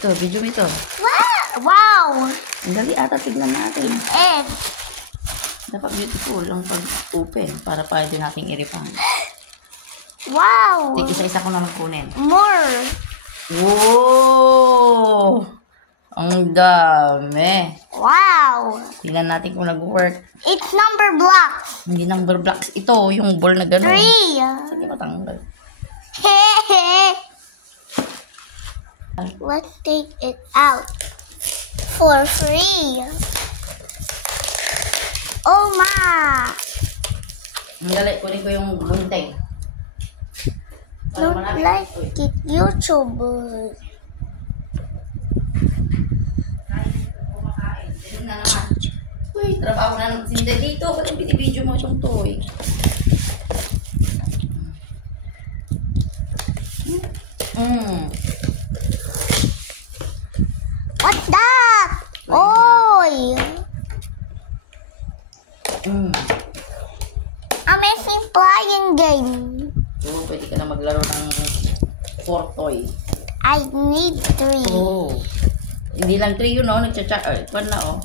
Ito, video mo ito. Wow! Ang dali ata, tignan natin. Egg. Dapat beautiful ang pag-open para pwede nating i-refund. Wow! Isa-isa ko naman kunin. More. Wow! Ang dami. Wow! Tingnan natin kung nag-work. It's number blocks. Hindi number blocks. Ito, yung ball na gano'n. 3. Sige, matanggal. Let's take it out for free. Oh ma! Ang dali, kunin ko yung buntay. Don't like it, YouTuber. Uy, trabaho na ng sinda dito. Ba't ang binibidyo mo itong toy? What's that? Oy! Amazing flying game. Oo, pwede ka na maglaro ng 4 toy. I need 3. Oo. Hindi lang 3 yun, no? Nagchat-chat. Ito na, oh.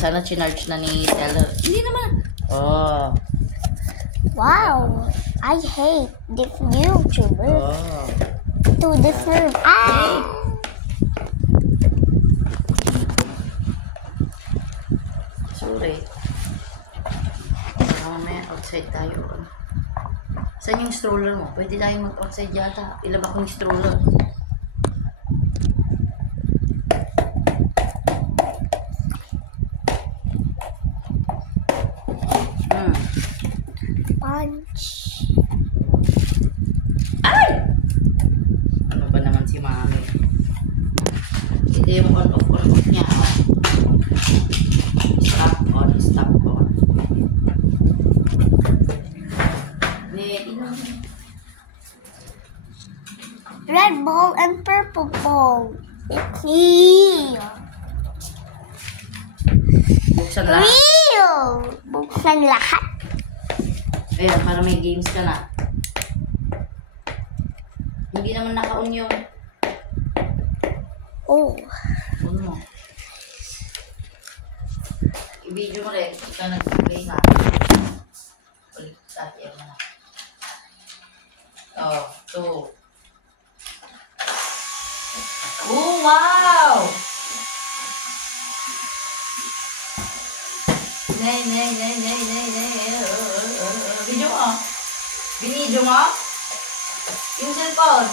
Sana chinarge na ni seller. Hindi naman. Oh. Wow! I hate this YouTuber Oh. to deserve. Ah! Sorry. Mamaya outside tayo. Saan yung stroller mo? Pwede tayong mag-outside yata. Ilabak ko yung stroller. Punch. Ay! Ano ba naman si mami? Ito yung on-off niya. Stop on, stop on. Red ball and purple ball. It's here. Buksan lahat. Real! Buksan lahat. Ayan, para may games ka na. Hindi naman naka-on yung... Oh. Ano mo? I-video mo rin. Ika nag-play na. Ulit sa atin na. Oh, 2. Oh, wow! Nay. Video mo. Binidyo mo? Yung cellphone.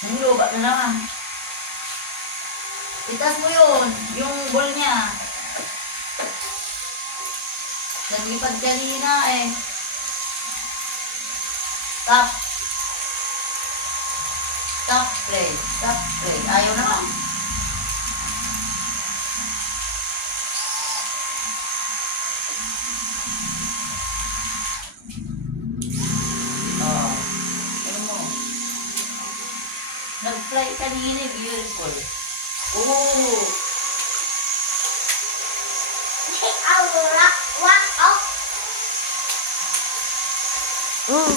Ang luba na naman. Itas mo yun. Yung ball niya. Naglipad kanina eh. Stop. Stop play. Stop play. Ayaw naman. Oh. Ano mo? Nag-fly kanina. Beautiful. Oh. I will walk up. Ooh.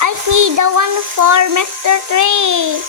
I see the one for Mr. Tree.